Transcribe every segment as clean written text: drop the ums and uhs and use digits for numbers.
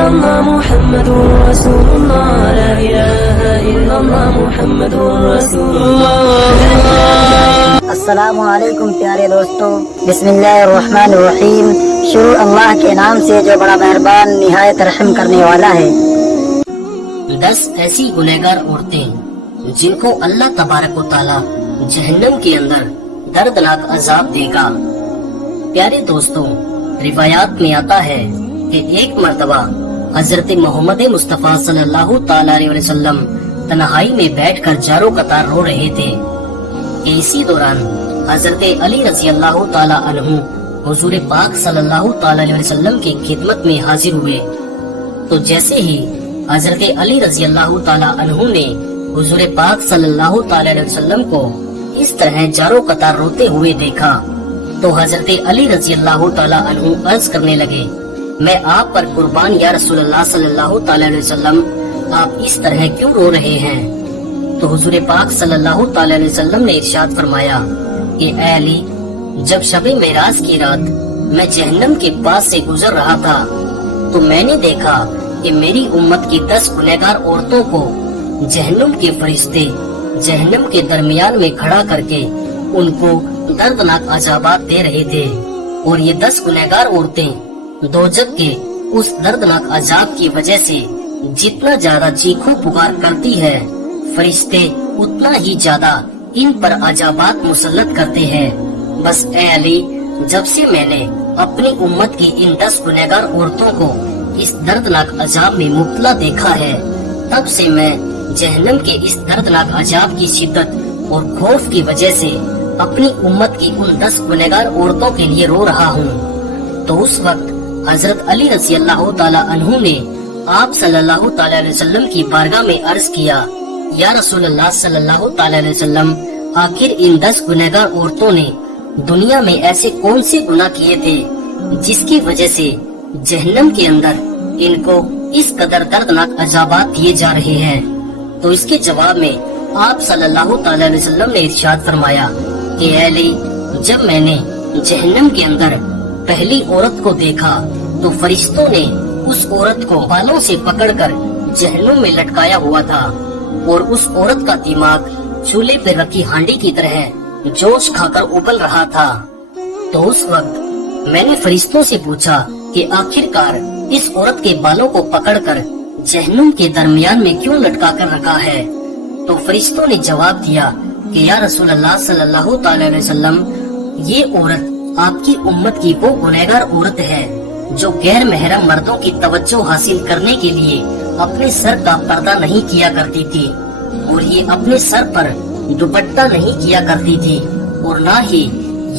illallah Muhammadur Rasulullah, la ilaha illallah Muhammadur Rasulullah. السلام علیکم پیارے دوستو، بسم اللہ الرحمن الرحیم۔ شروع اللہ کے نام سے جو بڑا مہربان نہایت رحم کرنے والا ہے۔ 10 ایسی گنہگار عورتیں جن کو اللہ تبارک و تعالی جہنم کے اندر دردناک عذاب دے گا۔ پیارے دوستوں، روایات میں آتا ہے کہ ایک مرتبہ حضرت محمد مصطفیٰ صلی اللہ تعالی علیہ وسلم تنہائی میں بیٹھ کر جارو قطار رو رہے تھے کہ اسی دوران حضرت علی رضی اللہ تعالی عنہ حضور پاک صلی اللہ تعالی علیہ وسلم کی خدمت میں حاضر ہوئے، تو جیسے ہی حضرت علی رضی اللہ تعالی عنہ نے حضور پاک صلی اللہ تعالی علیہ وسلم کو اس طرح جارو قطار روتے ہوئے دیکھا تو حضرت علی رضی اللہ تعالی عنہ عرض کرنے لگے، میں آپ پر قربان یا رسول اللہ صلی اللہ تعالی علیہ وسلم، آپ اس طرح کیوں رو رہے ہیں؟ تو حضور پاک صلی اللہ تعالی علیہ وسلم نے ارشاد فرمایا کہ اے علی، جب شب معراج کی رات میں جہنم کے پاس سے گزر رہا تھا تو میں نے دیکھا کہ میری امت کی 10 گنہگار عورتوں کو جہنم کے فرشتے جہنم کے درمیان میں کھڑا کر کے ان کو دردناک عذابات دے رہے تھے، اور یہ 10 گنہگار عورتیں دوزخ کے اس دردناک عذاب کی وجہ سے جتنا زیادہ چیخو پکار کرتی ہے، فرشتے اتنا ہی زیادہ ان پر عذابات مسلط کرتے ہیں۔ بس اے علی، جب سے میں نے اپنی امت کی ان 10 گنہگار عورتوں کو اس دردناک عذاب میں مبتلا دیکھا ہے، تب سے میں جہنم کے اس دردناک عذاب کی شدت اور خوف کی وجہ سے اپنی امت کی ان 10 گنہگار عورتوں کے لیے رو رہا ہوں۔ تو اس وقت حضرت علی رضی اللہ تعالی عنہ نے آپ صلی اللہ تعالی علیہ وسلم کی بارگاہ میں عرض کیا، یا رسول اللہ صلی اللہ تعالی علیہ وسلم، آخر ان 10 گنہگار عورتوں نے دنیا میں ایسے کون سے گناہ کیے تھے جس کی وجہ سے جہنم کے اندر ان کو اس قدر دردناک عذابات دیے جا رہے ہیں؟ تو اس کے جواب میں آپ صلی اللہ تعالی علیہ وسلم نے ارشاد فرمایا کہ اے علی، جب میں نے جہنم کے اندر پہلی عورت کو دیکھا تو فرشتوں نے اس عورت کو بالوں سے پکڑ کر جہنم میں لٹکایا ہوا تھا، اور اس عورت کا دماغ چولہے پر رکھی ہانڈی کی طرح جوش کھا کر ابل رہا تھا۔ تو اس وقت میں نے فرشتوں سے پوچھا کہ آخرکار اس عورت کے بالوں کو پکڑ کر جہنم کے درمیان میں کیوں لٹکا کر رکھا ہے؟ تو فرشتوں نے جواب دیا کہ یا رسول اللہ صلی اللہ تعالی علیہ وسلم، یہ عورت آپ کی امت کی وہ گنہگار عورت ہے جو غیر محرم مردوں کی توجہ حاصل کرنے کے لیے اپنے سر کا پردہ نہیں کیا کرتی تھی، اور یہ اپنے سر پر دوپٹہ نہیں کیا کرتی تھی، اور نہ ہی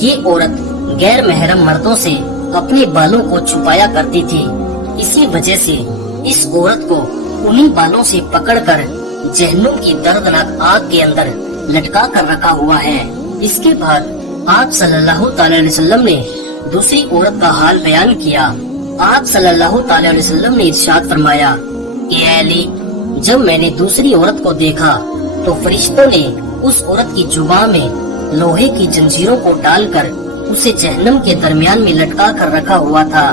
یہ عورت غیر محرم مردوں سے اپنے بالوں کو چھپایا کرتی تھی۔ اسی وجہ سے اس عورت کو انہی بالوں سے پکڑ کر جہنم کی دردناک آگ کے اندر لٹکا کر رکھا ہوا ہے۔ اس کے بعد آپ صلی اللہ تعالی علیہ وسلم نے دوسری عورت کا حال بیان کیا۔ آپ صلی اللہ تعالی علیہ وسلم نے ارشاد فرمایا کہ اے علی، جب میں نے دوسری عورت کو دیکھا تو فرشتوں نے اس عورت کی جباں میں لوہے کی زنجیروں کو ڈال کر اسے جہنم کے درمیان میں لٹکا کر رکھا ہوا تھا،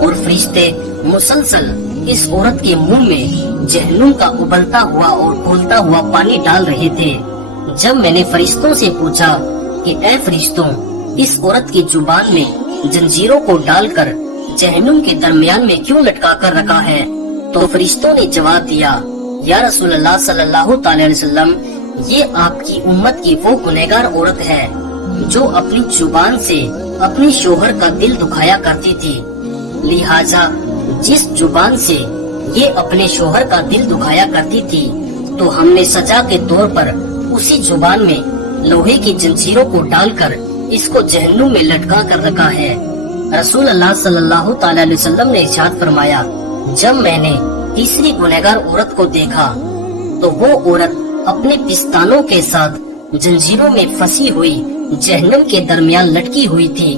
اور فرشتے مسلسل اس عورت کے منہ میں جہنم کا ابلتا ہوا اور کھولتا ہوا پانی ڈال رہے تھے۔ جب میں نے فرشتوں سے پوچھا کہ اے فرشتوں، اس عورت کی زبان میں زنجیروں کو ڈال کر جہنم کے درمیان میں کیوں لٹکا کر رکھا ہے؟ تو فرشتوں نے جواب دیا، یا رسول اللہ صلی اللہ تعالی علیہ وسلم، یہ آپ کی امت کی وہ گنہگار عورت ہے جو اپنی زبان سے اپنے شوہر کا دل دکھایا کرتی تھی، لہٰذا جس زبان سے یہ اپنے شوہر کا دل دکھایا کرتی تھی تو ہم نے سزا کے طور پر اسی زبان میں لوہے کی زنجیروں کو ڈال کر اس کو جہنم میں لٹکا کر رکھا ہے۔ رسول اللہ صلی اللہ تعالی علیہ وسلم نے ارشاد فرمایا، جب میں نے تیسری گنہگار عورت کو دیکھا تو وہ عورت اپنے پستانوں کے ساتھ زنجیروں میں پھنسی ہوئی جہنم کے درمیان لٹکی ہوئی تھی،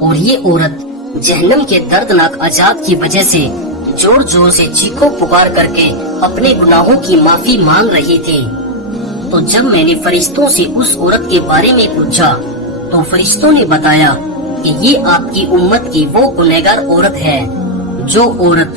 اور یہ عورت جہنم کے دردناک عذاب کی وجہ سے زور زور سے چیخو پکار کر کے اپنے گناہوں کی معافی مانگ رہی تھی۔ تو جب میں نے فرشتوں سے اس عورت کے بارے میں پوچھا تو فرشتوں نے بتایا کہ یہ آپ کی امت کی وہ گنہگار عورت ہے جو عورت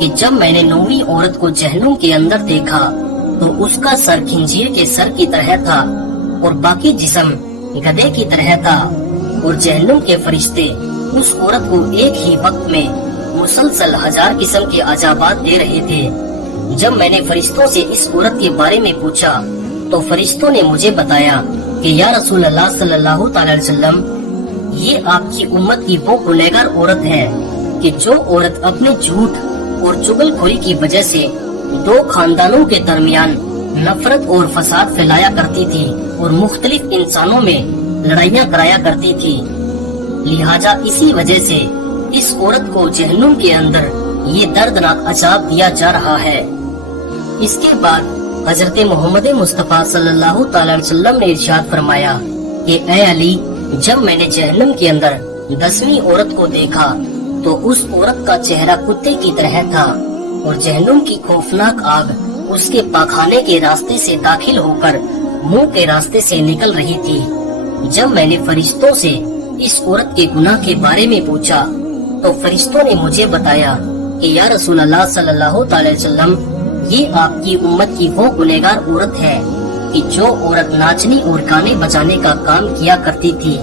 کہ جب میں نے 9ویں عورت کو جہنم کے اندر دیکھا تو اس کا سر خنزیر کے سر کی طرح تھا اور باقی جسم گدھے کی طرح تھا، اور جہنم کے فرشتے اس عورت کو ایک ہی وقت میں مسلسل 1000 قسم کے عذابات دے رہے تھے۔ جب میں نے فرشتوں سے اس عورت کے بارے میں پوچھا تو فرشتوں نے مجھے بتایا کہ یا رسول اللہ صلی اللہ تعالی علیہ وسلم، یہ آپ کی امت کی وہ گنہگار عورت ہے کہ جو عورت اپنے جھوٹ اور چغل خوری کی وجہ سے 2 خاندانوں کے درمیان نفرت اور فساد پھیلایا کرتی تھی اور مختلف انسانوں میں لڑائیاں کرایا کرتی تھی، لہٰذا اسی وجہ سے اس عورت کو جہنم کے اندر یہ دردناک عذاب دیا جا رہا ہے۔ اس کے بعد حضرت محمد مصطفیٰ صلی اللہ تعالی علیہ وسلم نے ارشاد فرمایا کہ اے علی، جب میں نے جہنم کے اندر 10ویں عورت کو دیکھا تو اس عورت کا چہرہ کتے کی طرح تھا اور جہنم کی خوفناک آگ اس کے پاخانے کے راستے سے داخل ہو کر منہ کے راستے سے نکل رہی تھی۔ جب میں نے فرشتوں سے اس عورت کے گناہ کے بارے میں پوچھا تو فرشتوں نے مجھے بتایا کہ یا رسول اللہ صلی اللہ تعالی علیہ وسلم، یہ آپ کی امت کی وہ گنہگار عورت ہے کہ جو عورت ناچنے اور گانے بجانے کا کام کیا کرتی تھی،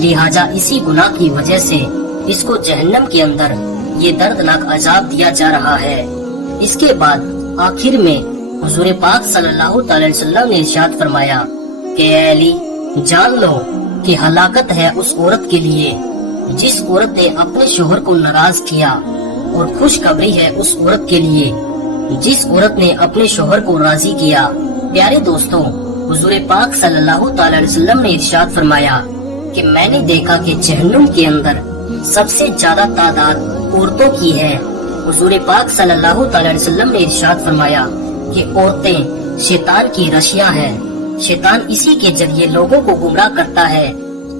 لہٰذا اسی گناہ کی وجہ سے اس کو جہنم کے اندر یہ دردناک عذاب دیا جا رہا ہے۔ اس کے بعد آخر میں حضور پاک صلی اللہ تعالی علیہ وسلم نے ارشاد فرمایا کہ اے علی، جان لو کہ ہلاکت ہے اس عورت کے لیے جس عورت نے اپنے شوہر کو ناراض کیا، اور خوشخبری ہے اس عورت کے لیے جس عورت نے اپنے شوہر کو راضی کیا۔ پیارے دوستوں، حضور پاک صلی اللہ تعالی علیہ وسلم نے ارشاد فرمایا کہ میں نے دیکھا کہ جہنم کے اندر سب سے زیادہ تعداد عورتوں کی ہے۔ حضور پاک صلی اللہ تعالی علیہ وسلم نے ارشاد فرمایا کہ عورتیں شیطان کی رشیاں ہیں، شیطان اسی کے ذریعے لوگوں کو گمراہ کرتا ہے۔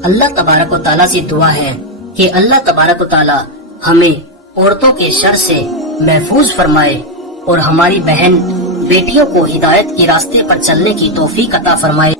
اللہ تبارک و تعالیٰ سے دعا ہے کہ اللہ تبارک و تعالیٰ ہمیں عورتوں کے شر سے محفوظ فرمائے اور ہماری بہن بیٹیوں کو ہدایت کے راستے پر چلنے کی توفیق عطا فرمائے۔